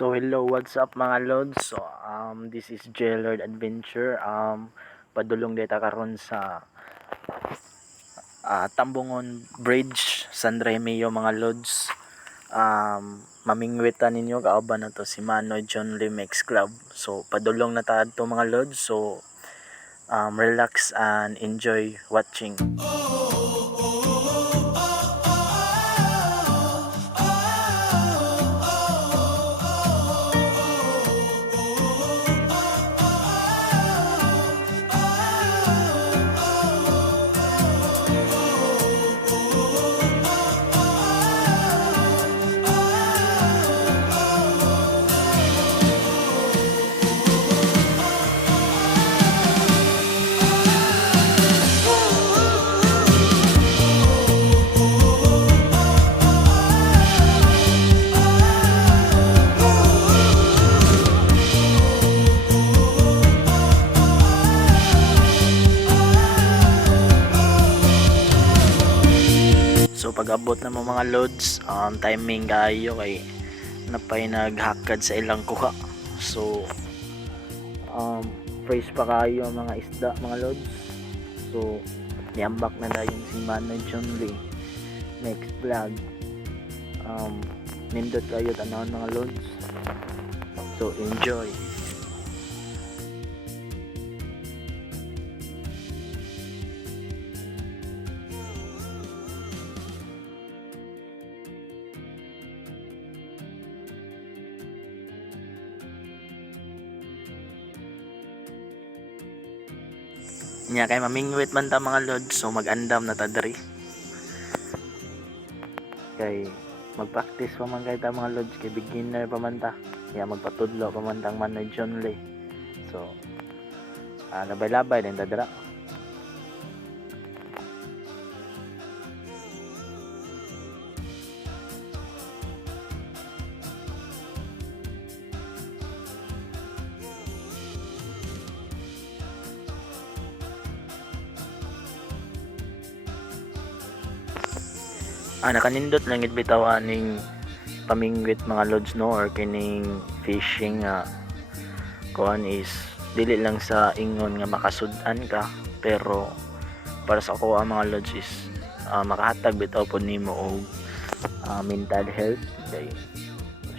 So hello, what's up mga lods? So this is Jailord Adventure. Padulong data karon sa Tambungon Bridge, San Remio mga lods. Mamingwitan ninyo kauban na to si Manoy John Limex Club. So padulong na ta to mga lods. So relax and enjoy watching. So pag abot na mo mga loads, timing kayo kay napay naghakad sa ilang kuha. So fresh pa kayo ang mga isda mga loads. So niambak na dayon si Manoy John Lee next vlog. Nindot kayo tanawon mga loads. So enjoy. Nya kay mamingwit man ta mga lods, so mag-andam na ta diri. Kay mag-practice pa man kay ta mga lods, kay beginner pa man ta. Kaya magpatudlo pa man tang Manoy John Lee. So labay-labay din ta dira. Nakanindot lang gid bitaw aning pamingwit mga lods no, or kining fishing kuan is dili lang sa ingon nga makasud-an ka, pero para sa ako ang mga lods is makahatag bitaw po nimo og mental health. Kay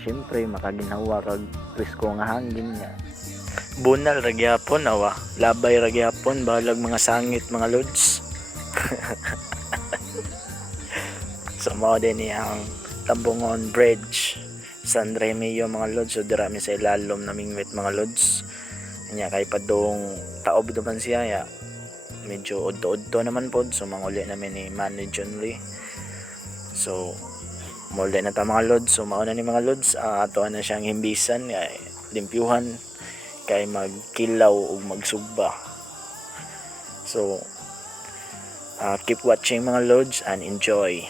syempre makaginhawa kag presko nga hangin nga bunal ra gyapon, labay ra gyapon balag mga sangit mga lods. So mao din ang Tambungon Bridge, San Remio mga lods. So dira mi sa ilalom na mingwit mga lods. Nya kay padong taob naman siya ya. Medyo udto-udto naman pod, so manguli namin ni Manoy John Lee. So muli na ta mga lods. So mao na ni mga lods, ato na siyang himbisan kay limpyuhan kay magkilaw ug magsugba. So keep watching mga lods and enjoy.